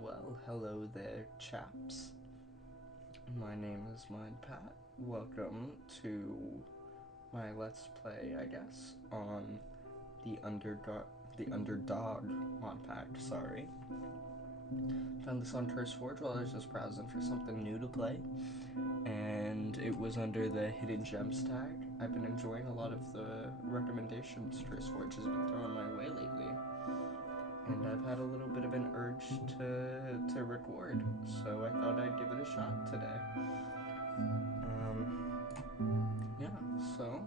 Well, hello there, chaps. My name is MindPat. Welcome to my Let's Play, I guess, on the Underdog mod pack, sorry. Found this on CurseForge while I was just browsing for something new to play, and it was under the Hidden Gems tag. I've been enjoying a lot of the recommendations CurseForge has been throwing my way lately, and I've had a little bit of an urge to record, so I thought I'd give it a shot today. Yeah, so,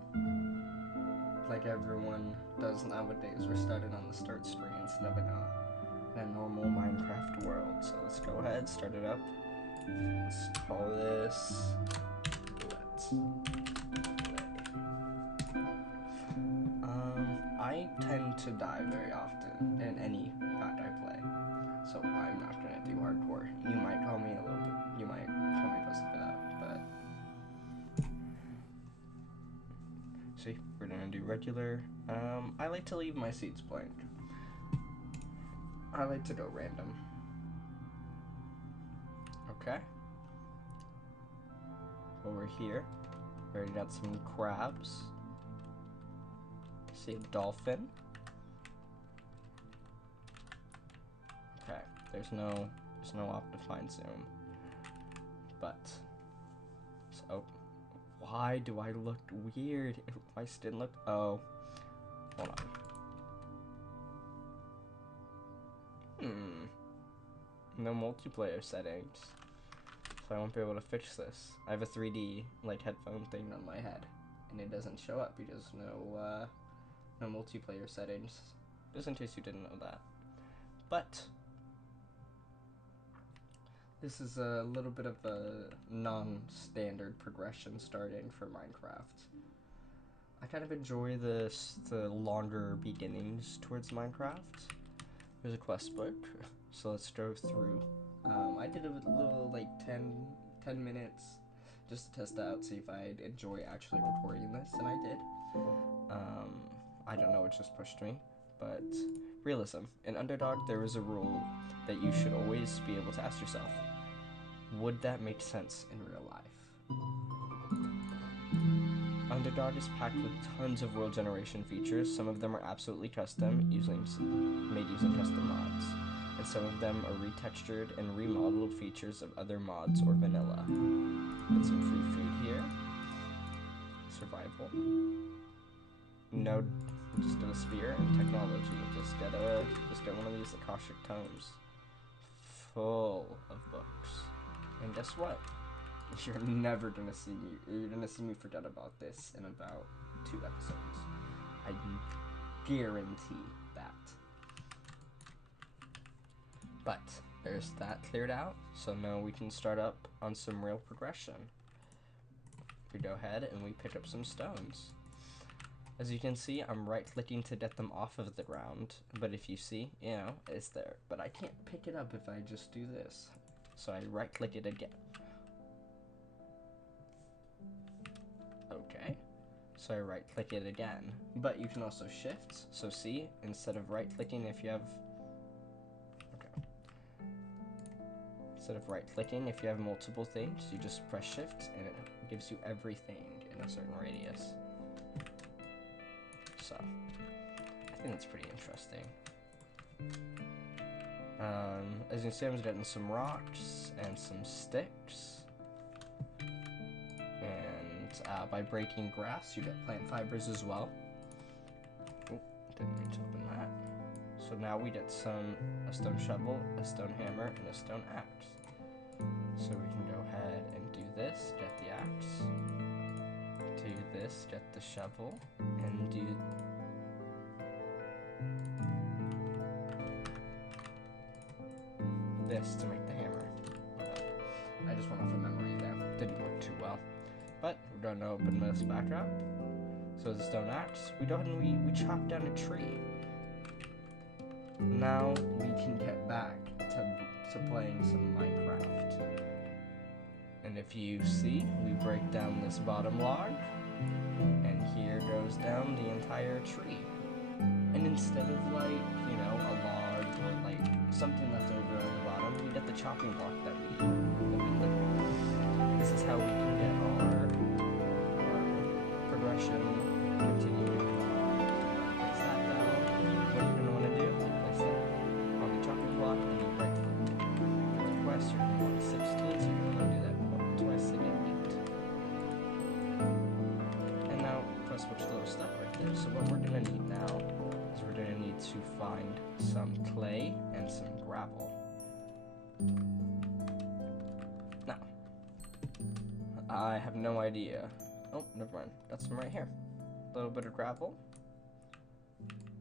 like everyone does nowadays, we're starting on the start screen instead of in a normal Minecraft world. So let's go ahead, start it up. Let's call this Let's Play. I tend to die very often in any pack I play, so I'm not gonna do hardcore. You might call me pussy for that, but see, we're gonna do regular. I like to leave my seats blank. I like to go random. Okay. Over here, we already got some crabs. See a dolphin. Okay, there's no Optifine zoom. But so why do I look weird? If my skin look hold on. No multiplayer settings. So I won't be able to fix this. I have a 3D like headphone thing on my head, and it doesn't show up because no multiplayer settings. Just in case you didn't know that. But this is a little bit of a non-standard progression starting for Minecraft. I kind of enjoy the longer beginnings towards Minecraft. There's a quest book, so let's go through. I did a little like 10 minutes just to test out, see if I'd enjoy actually recording this, and I did. I don't know, it just pushed me, but realism. In Underdog, there is a rule that you should always be able to ask yourself, would that make sense in real life? Underdog is packed with tons of world generation features. Some of them are absolutely custom, made using custom mods, and some of them are retextured and remodeled features of other mods or vanilla. Get some free food here. Survival. No, just get a spear and technology. Just get one of these Akashic tomes, full of books. And guess what? You're never gonna see me. You're gonna see me forget about this in about 2 episodes. I guarantee that. But there's that cleared out, so now we can start up on some real progression. We go ahead and we pick up some stones. As you can see, I'm right-clicking to get them off of the ground, but if you see, it's there. But I can't pick it up if I just do this. So I right-click it again. Okay, so I right-click it again, but you can also shift. So see, instead of right-clicking, if you have multiple things, you just press shift and it gives you everything in a certain radius. So I think that's pretty interesting. As you can see, I'm getting some rocks and some sticks. And by breaking grass, you get plant fibers as well. Oh, didn't mean to open that. So now we get a stone shovel, a stone hammer, and a stone axe. So we can go ahead and do this, get the axe. Do this, get the shovel, and do this to make the hammer. I just went off of memory there. Didn't work too well. But we're going to open this back up. So the stone axe, we go ahead and we chop down a tree. Now we can get back to playing some Minecraft. And if you see, we break down this bottom log, and here goes down the entire tree. And instead of like, a log or like something left over on the bottom, get the chopping block that we need. This is how we can get our progression continuing. Place that down. What you're going to want to do, place it on the chopping block and you right click. For the quest, you're going to want 16, so you're going to want to do that twice to get 8. And now press switch the little step right there. So what we're going to need now is we're going to need to find some clay and some gravel. Now, I have no idea. Oh, never mind. Got some right here. A little bit of gravel.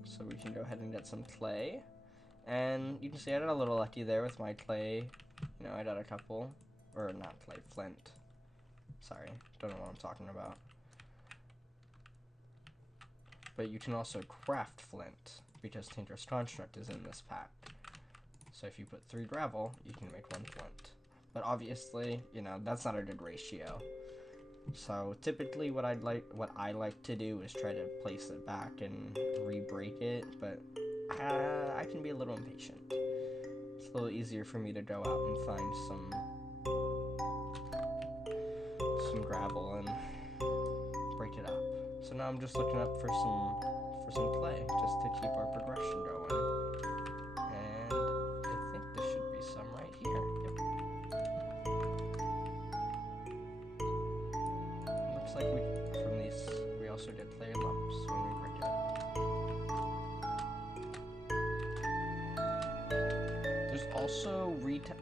So we can go ahead and get some clay. And you can see I got a little lucky there with my clay. You know, I got a couple. Or not clay, flint. Sorry, don't know what I'm talking about. But you can also craft flint, because Tinker's Construct is in this pack. So if you put 3 gravel, you can make 1 flint. But obviously, you know, that's not a good ratio. So typically what I like to do is try to place it back and re-break it, but I can be a little impatient. It's a little easier for me to go out and find some gravel and break it up. So now I'm just looking up for some clay, just to keep our progression going. And I think there should be some right here. Yep. Looks like from these we also get clay lumps when we break it up. There's also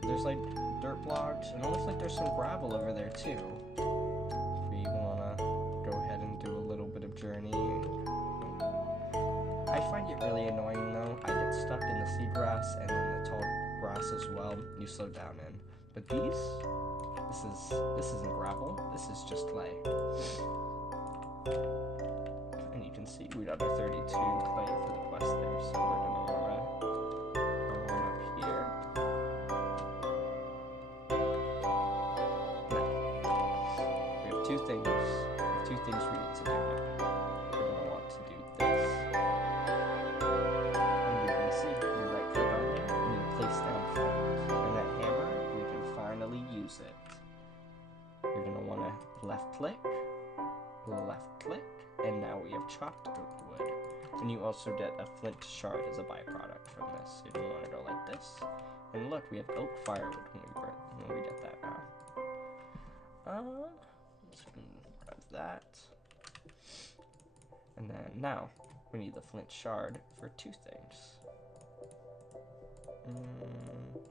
there's like dirt blocks, and it looks like there's some gravel over there too. Journeying. I find it really annoying though. I get stuck in the seagrass and then the tall grass as well. You slow down in. But this isn't gravel. This is just clay. And you can see we got our 32 clay for the quest there, so we're gonna wanna come on up here. Now, we have two things we need to do now. It. You're going to want to left click, and now we have chopped oak wood. And you also get a flint shard as a byproduct from this. You're going to want to go like this. And look, we have oak firewood when we get that now. Let's grab that. And then now, we need the flint shard for 2 things.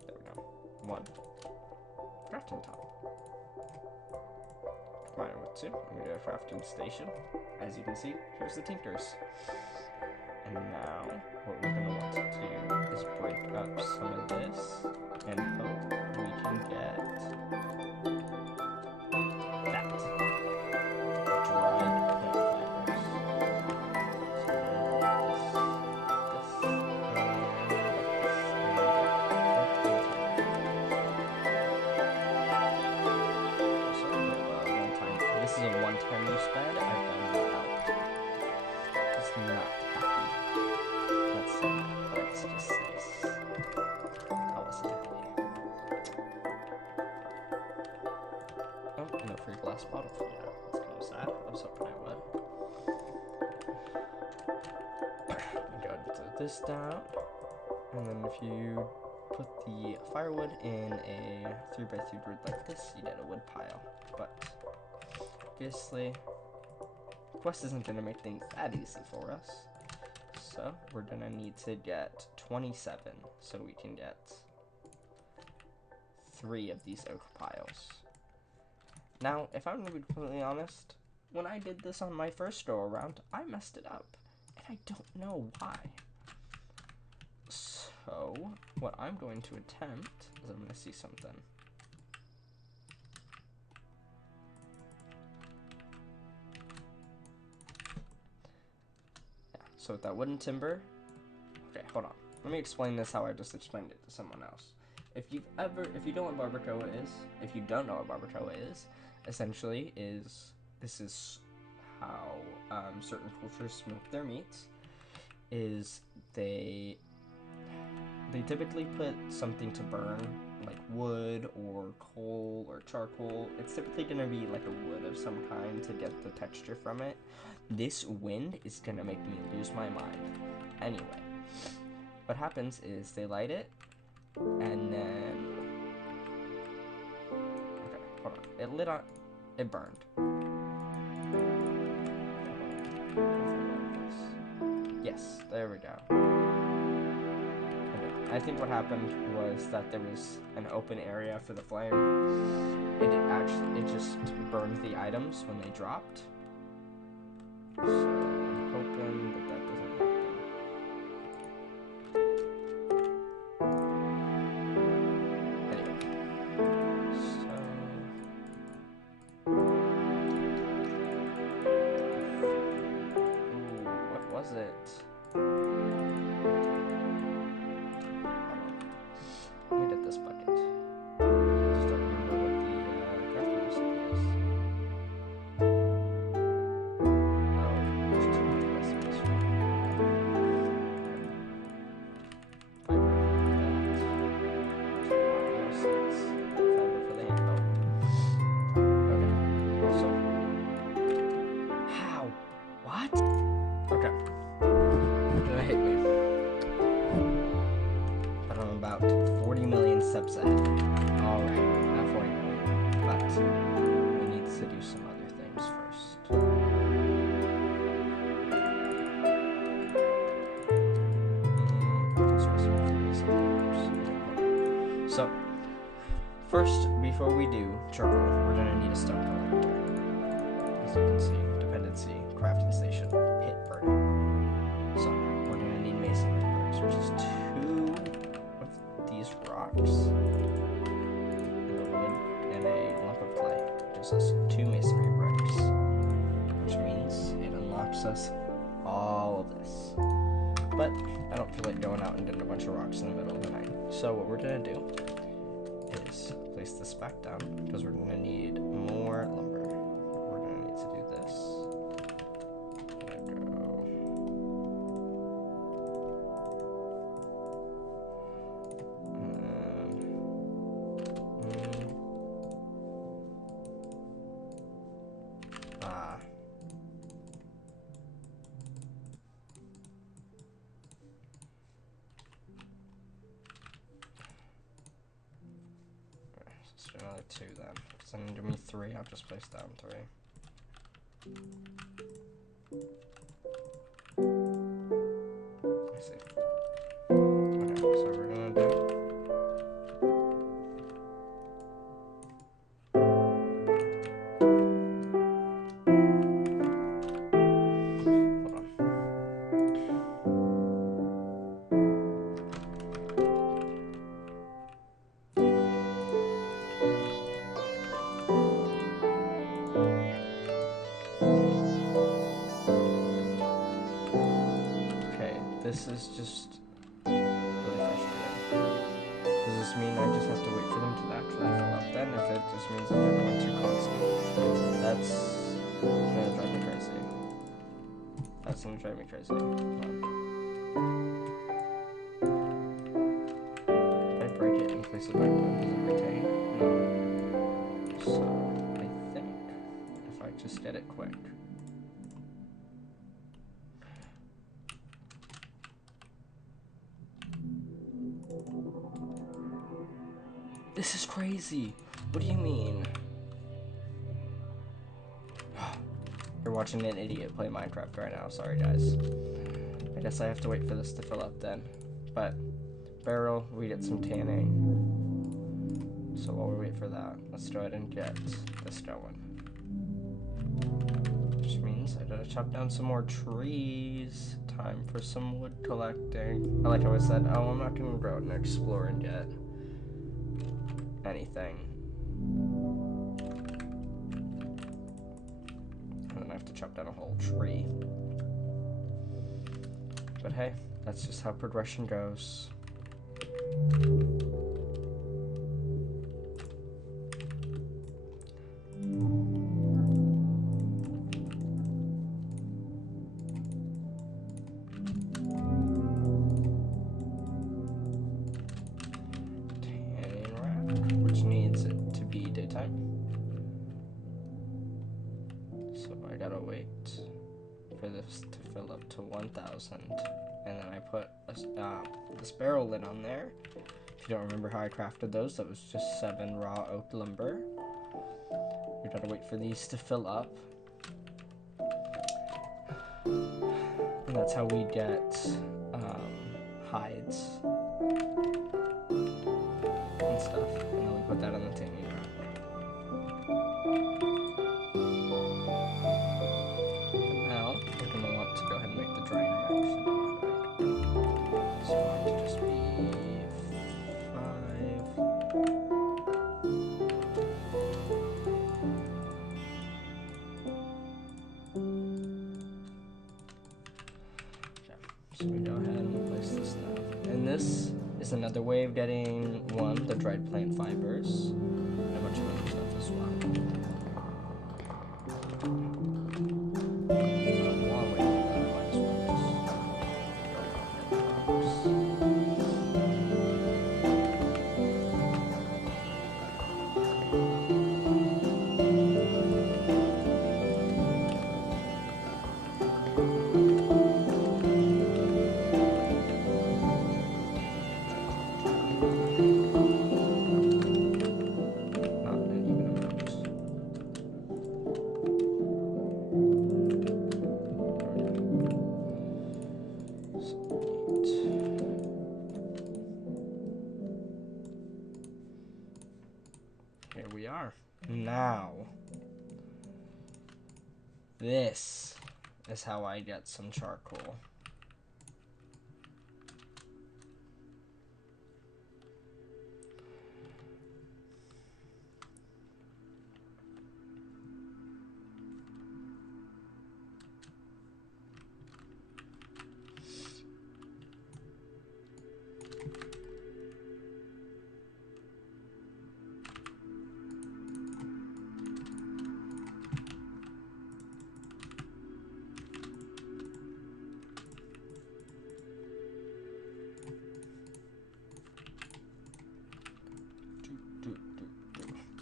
There we go. 1. Crafting top. Combine with 2, and we do a crafting station. As you can see, here's the Tinkers. And now, what we're going to want to do is break up some of this and hope we can get that. Dried plant fibers. This is a one-time use bed. I've done without. It's not happy. Let's see. Let's just say I wasn't happy. Oh, no free glass bottle for that. That's kind of sad. I was hoping I would. Go ahead and throw this down. And then if you put the firewood in a 3x3 grid like this, you get a wood pile. But obviously, quest isn't going to make things that easy for us. So we're going to need to get 27 so we can get 3 of these oak piles. Now, if I'm going to be completely honest, when I did this on my first go around, I messed it up. And I don't know why. So, what I'm going to attempt is I'm going to see something. So with that wooden timber, okay, hold on. Let me explain this how I just explained it to someone else. If you don't know what barbacoa is, essentially this is how certain cultures smoke their meats. Is they typically put something to burn like wood or coal or charcoal, it's typically going to be like a wood of some kind to get the texture from it. This wind is going to make me lose my mind. Anyway, what happens is they light it, and then... Okay, hold on. It lit on... It burned. Yes, there we go. Okay. I think what happened was that there was an open area for the flame. It just burned the items when they dropped. So I'm hoping that that doesn't happen. Anyway, so what was it? Let me get this bucket. Just don't remember what the crafting recipe is. Oh, there's too many recipes for that. Fiber for the handle. Okay. Also, how? What? Okay. You're gonna hate me. But I'm about 40 million subs ahead. Alright, not 40 million. But we need to do some other things first. So, first, before we do charcoal, we're gonna need a stone collector. As you can see, dependency, crafting station, pit burning. So, we're gonna need masonry bricks, which is 2 of these rocks, and a wood, and a lump of clay. Gives us 2 masonry bricks, which means it unlocks us all of this. But I don't feel like going out and getting a bunch of rocks in the middle of the night. So what we're gonna do is place this back down, because we're gonna need more lumber. We're gonna need to do this. Let's do another 2 then. Because then give me 3, I'll just place down 3. I see. Okay, so we're gonna do... Hold on. This is just really frustrating. Does this mean I just have to wait for them to actually fill up then? If it just means that they're going too constant, that's gonna drive me crazy. That's gonna drive me crazy. Did I break it and place it back down? Does it retain? No. So I think if I just get it quick. This is crazy. What do you mean? You're watching an idiot play Minecraft right now. Sorry, guys. I guess I have to wait for this to fill up then. But, barrel, we get some tanning. So while we wait for that, let's go ahead and get this going. Which means I gotta chop down some more trees. Time for some wood collecting. I like how I said, oh, I'm not gonna go out and explore and get anything. And then I have to chop down a whole tree. But hey, that's just how progression goes. Tanning time. So I gotta wait for this to fill up to 1,000. And then I put this barrel lid on there. If you don't remember how I crafted those, that was just 7 raw oak lumber. We gotta wait for these to fill up. And that's how we get hides and stuff. And then we put that on the thingy rack. And now we're gonna want to go ahead and make the drying rack. So I want to just be 5. So we go ahead and place this now. And this is another way of getting, one, the dried plant fibers, and a bunch of other stuff as well. Long way to do that, I might as well just go around Here we are. Now, this is how I get some charcoal.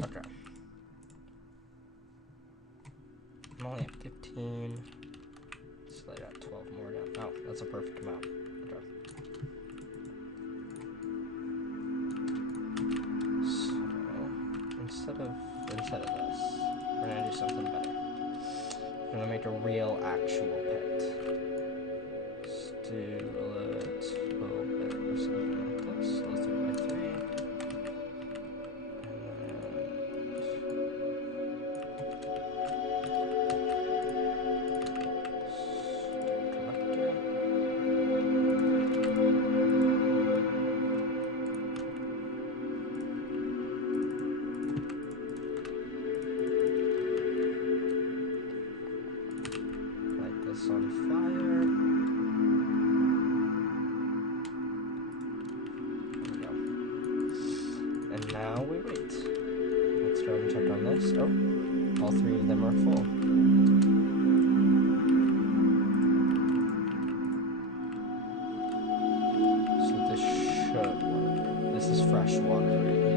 Okay. I'm only at 15. So I got 12 more down. Oh, that's a perfect amount. Okay. So instead of this, we're gonna do something better. We're gonna make a real actual pit. Let's do a little bit of something like this. So let's do it by 3. On fire. There we go. And now we wait. Let's go and check on this. Oh, all 3 of them are full. So this should work. This is fresh water right here.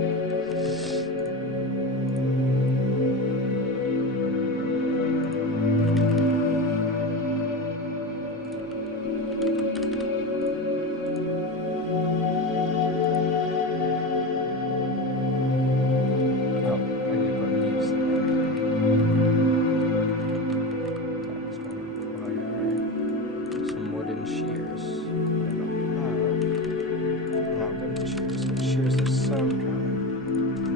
Shears of some kind.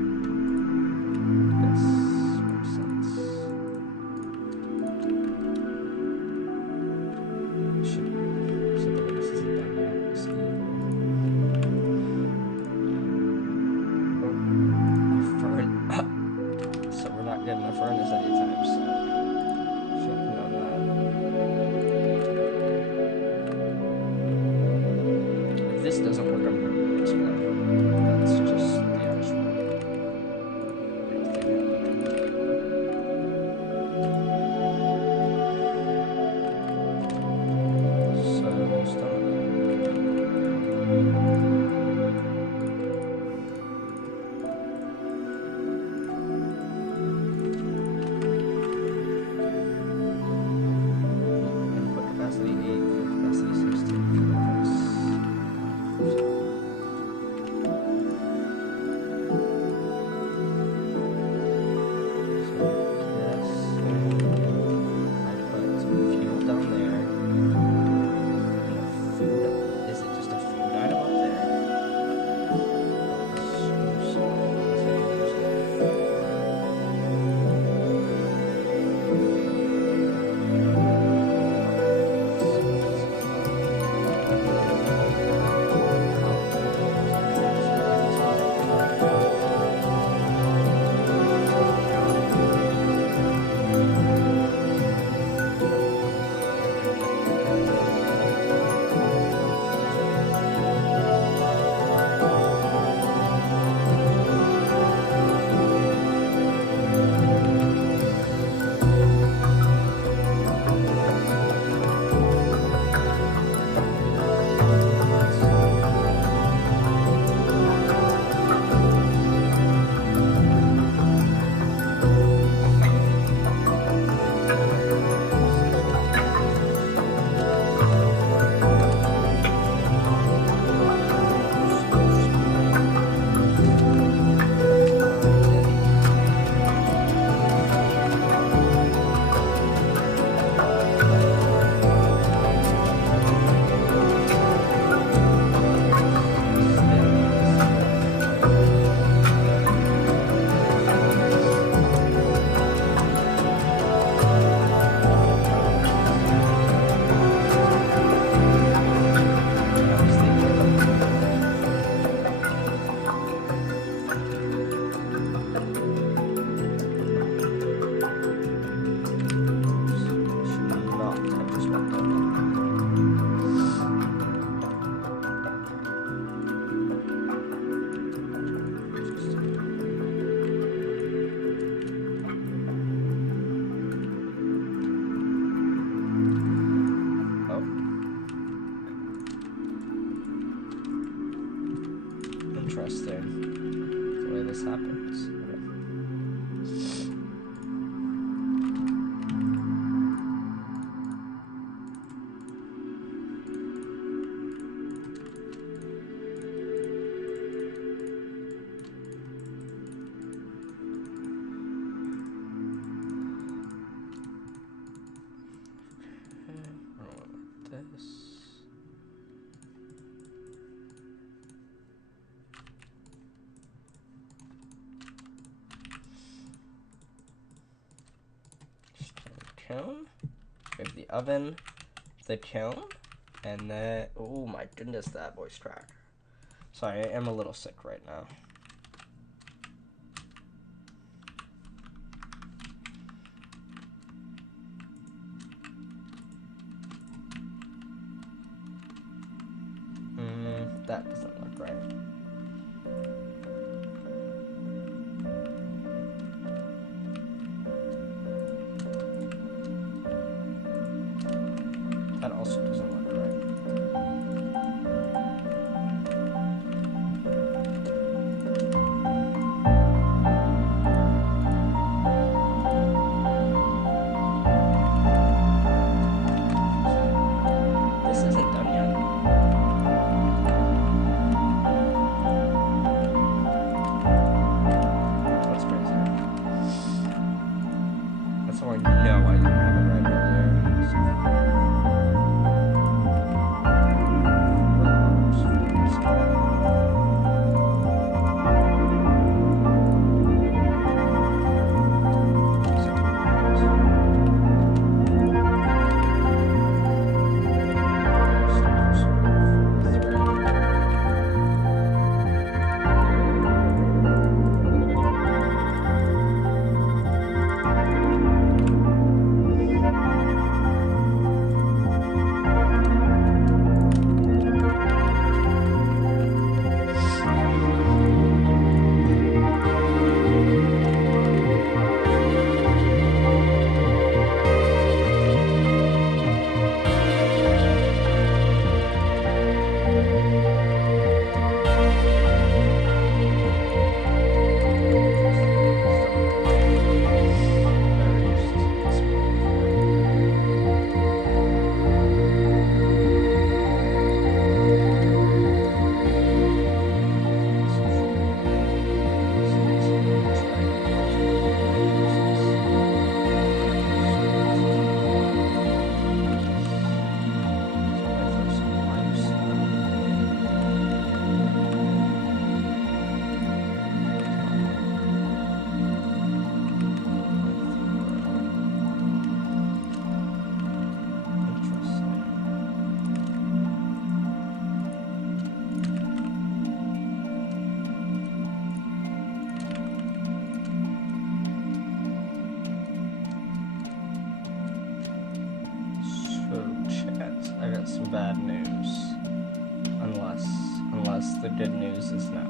interesting the way this happens. Kiln. We have the oven, the kiln, and then, oh my goodness, that voice crack. Sorry, I am a little sick right now. That doesn't look right. That also doesn't look right. This isn't done yet. That's crazy. That's how I know I didn't have it right earlier. I got some bad news. Unless the good news is now.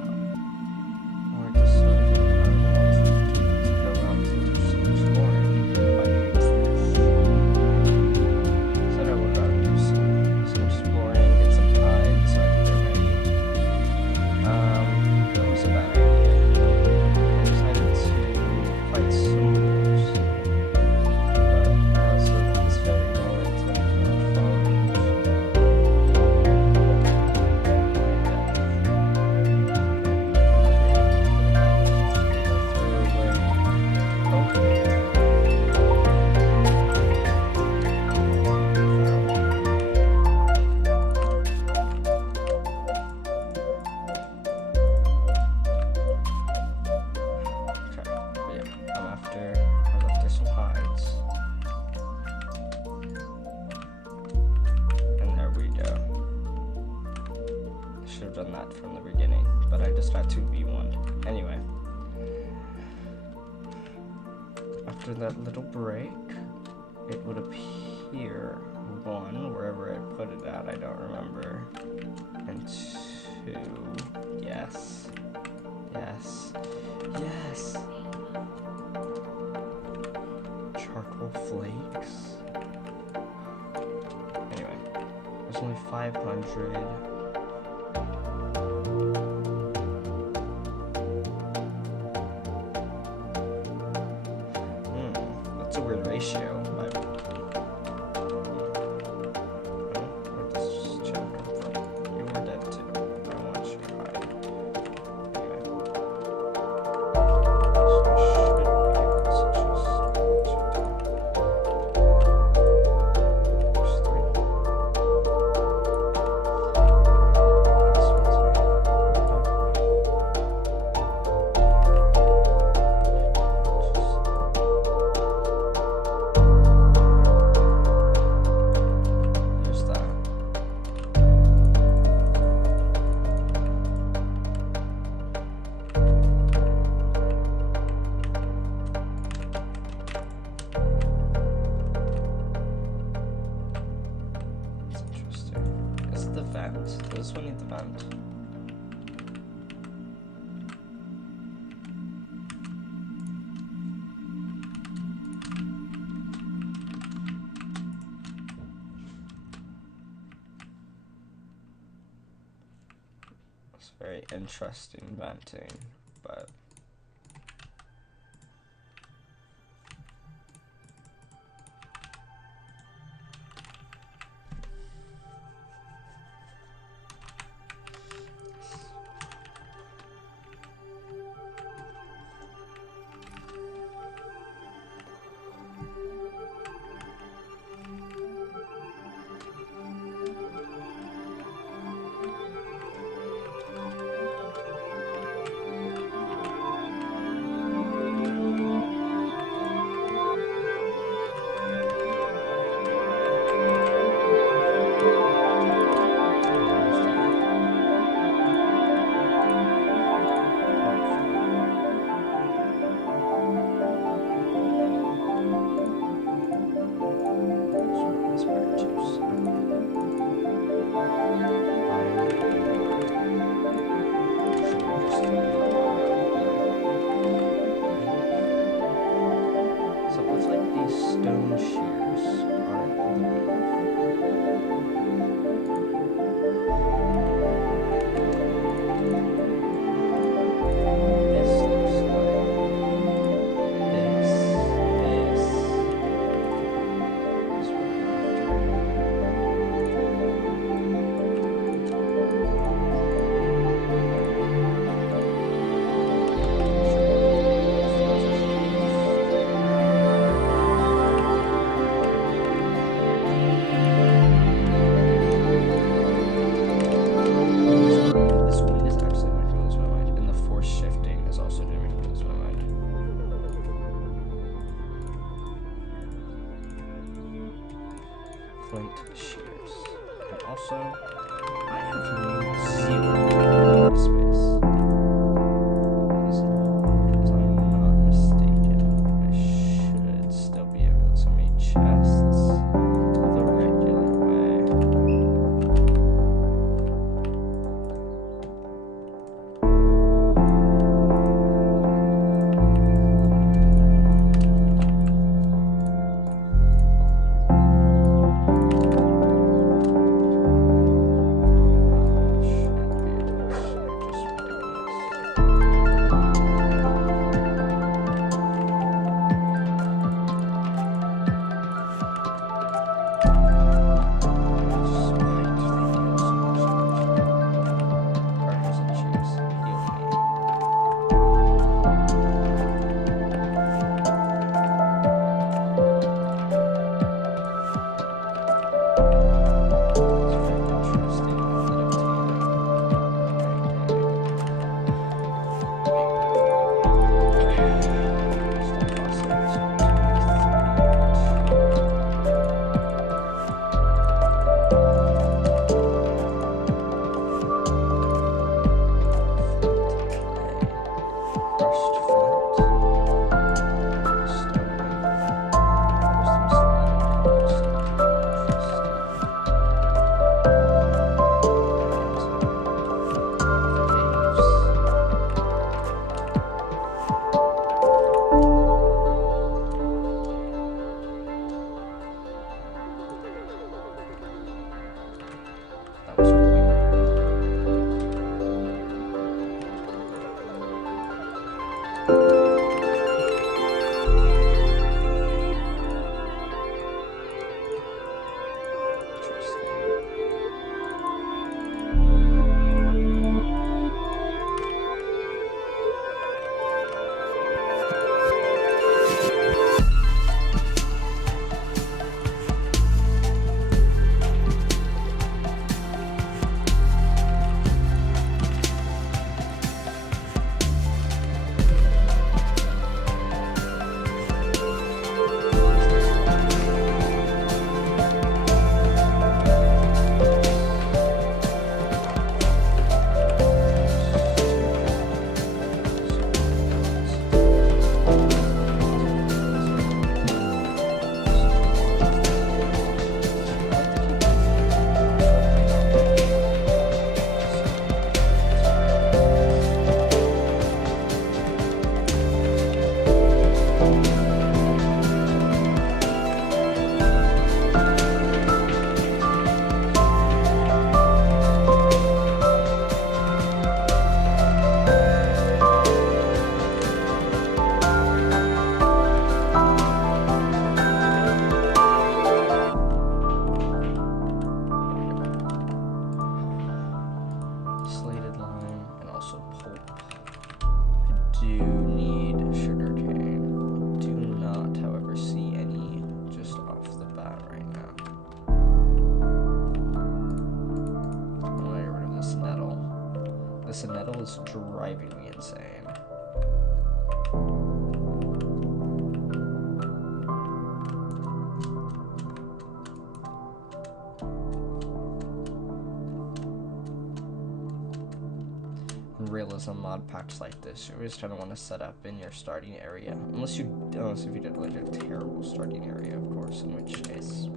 Or just so I don't want to go out and do some exploring. If I use this. Said I would go out and do some exploring, get some hides so I can get ready. That was a bad idea. I decided to fight some wolves. But I also did this very well until I cannot follow. Done that from the beginning, but I just got 2v1. Anyway, after that little break, it would appear 1, wherever I put it at, I don't remember, and 2, yes, charcoal flakes. Anyway, there's only 500. ratio. Where'd this chat come from? You were dead too. I want you to hide. Anyway. Does this one need the vent? It's very interesting venting, but stone shears aren't on the This looks like this is what this wind is absolutely making me lose my mind, and the force shifting is also doing me lose my mind. Flint shears. And also, I have zero space. Because I'm not mistaken, I should still be able to make chests the regular way. That was creepy. driving me insane. In realism mod packs like this, you always kind of want to set up in your starting area, unless if you did like a terrible starting area, of course, in which case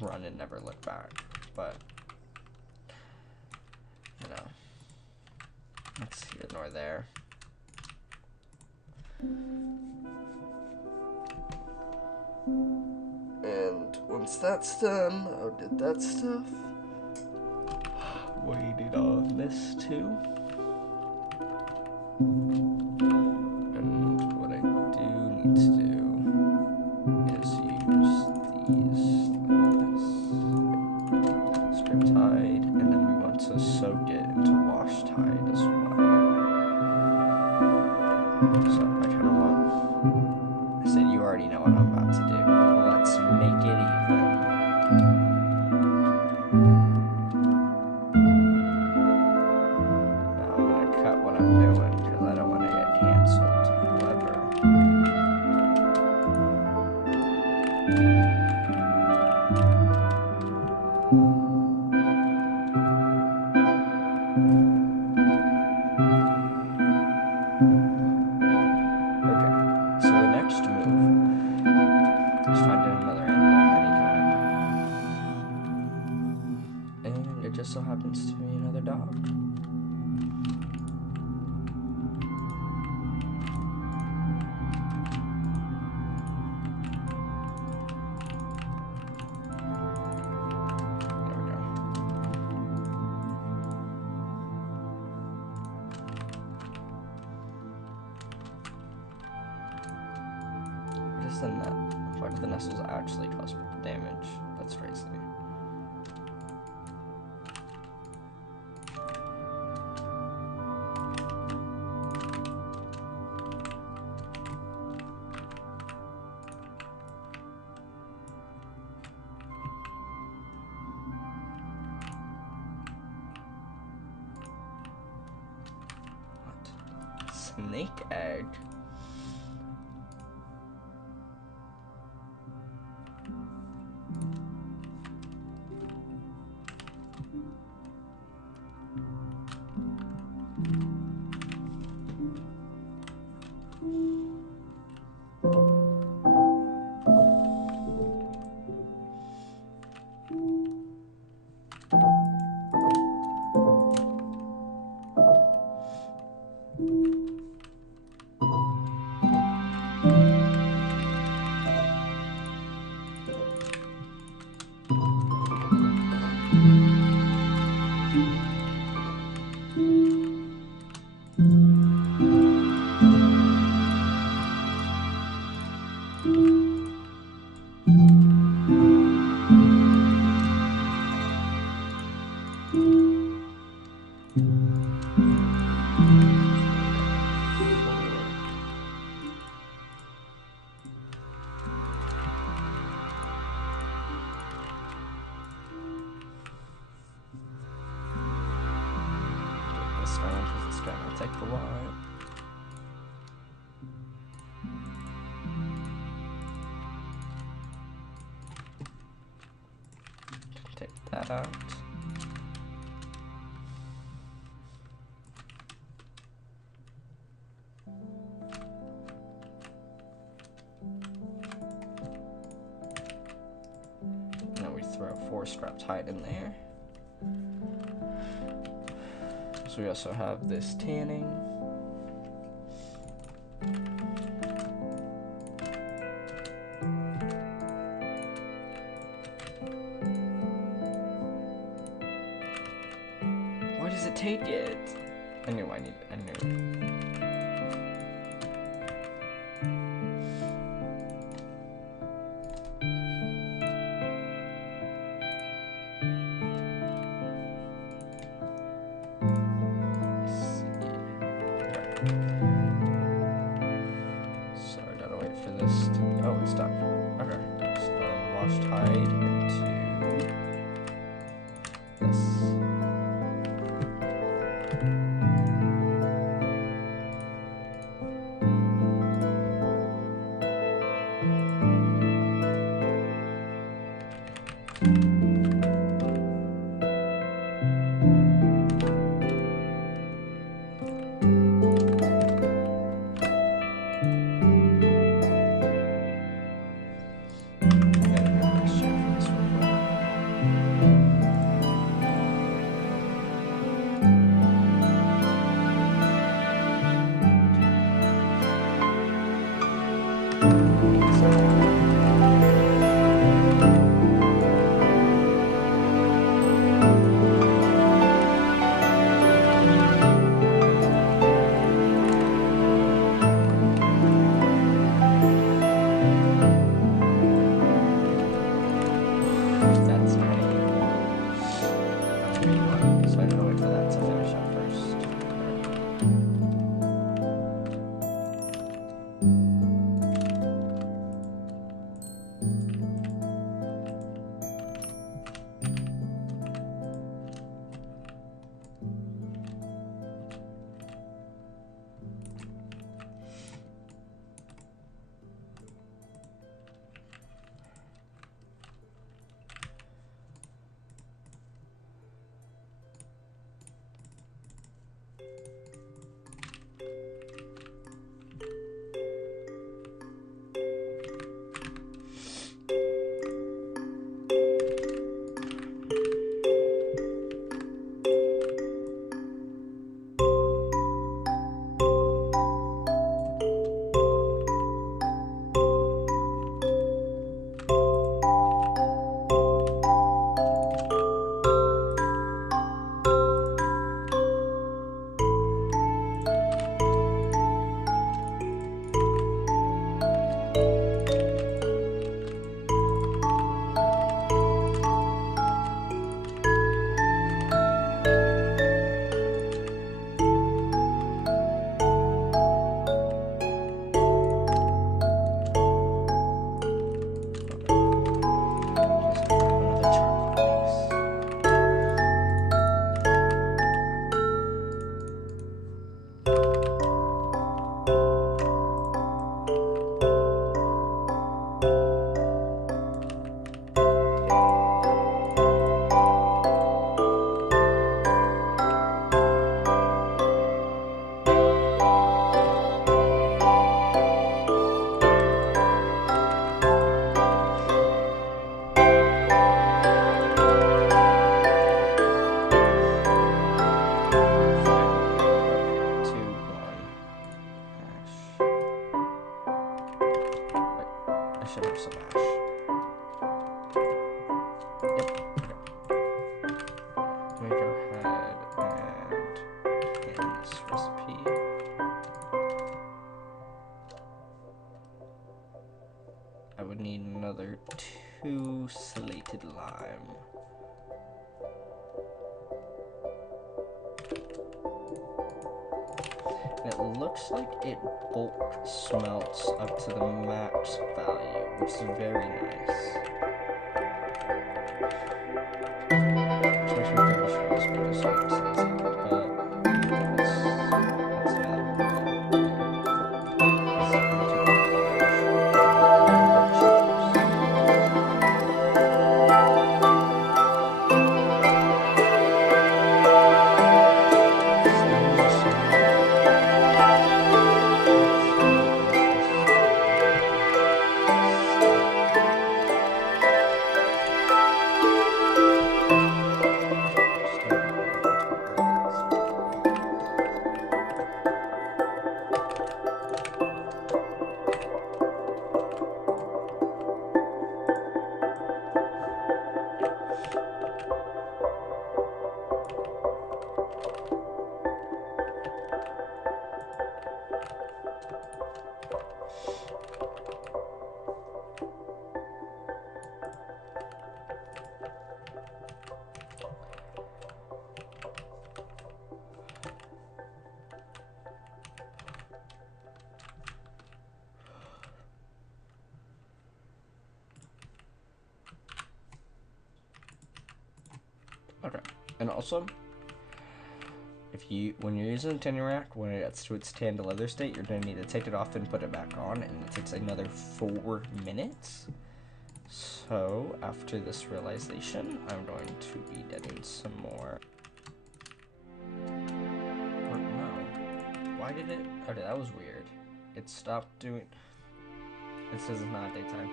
run and never look back. But you know, that's here nor there. And once that's done, I did that stuff. Waited on this too. And what I do need to do is use these like this. Script hide, and then we want to soak it into wash tide as well. So I kind of want, I said you already know what I'm about to do. Let's make it even. So happens to be another dog. There we go. What is the net? Why do the nestles actually cause damage? That's crazy. Snake egg. It's gonna take a while. Take that out. Now we throw 4 scrap hide in there. So we also have this tanning. Why does it take it? I knew. Slated lime. And it looks like it bulk smelts up to the max value, which is very nice. Which makes me very sure this will just make sense, but let's Okay, and also, when you're using a tinning rack, when it gets to its tan to leather state, you're going to need to take it off and put it back on, and it takes another 4 minutes. So, after this realization, I'm going to be getting some more. Or no. Why did it? Okay, that was weird. It stopped doing. It says it's not daytime.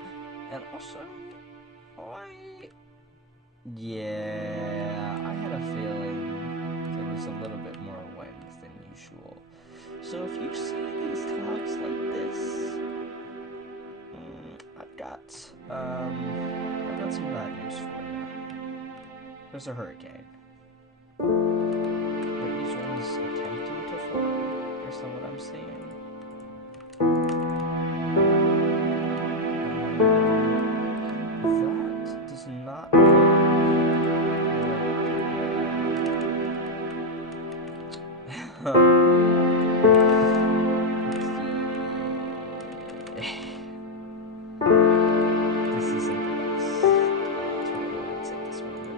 And also, yeah, I had a feeling there was a little bit more wind than usual. So if you see these clouds like this, I've got some bad news for you. There's a hurricane. But each one's attempting to form, based on what I'm seeing. That does not. This isn't the best turbulence at this moment.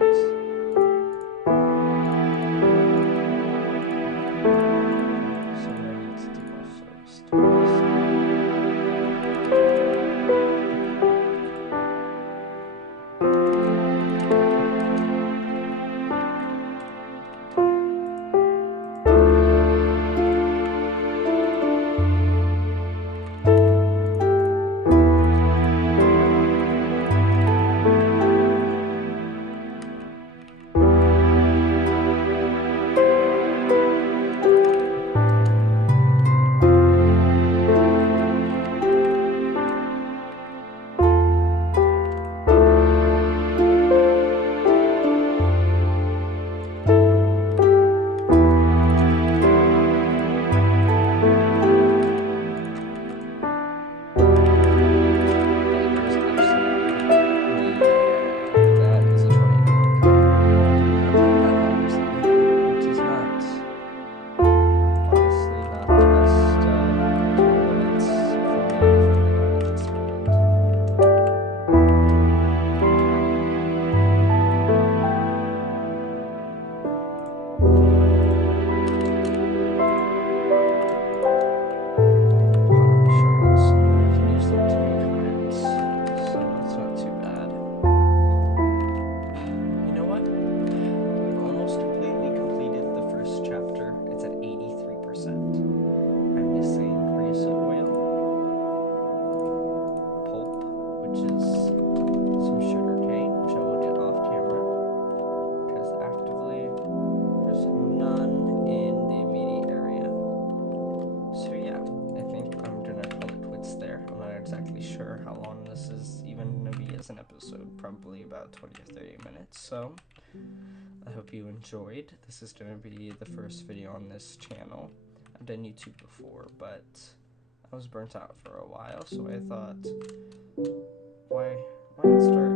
So what I need to do also is to an episode, probably about 20 or 30 minutes. So I hope you enjoyed. This is going to be the first video on this channel. I've done YouTube before, but I was burnt out for a while, so I thought, why not start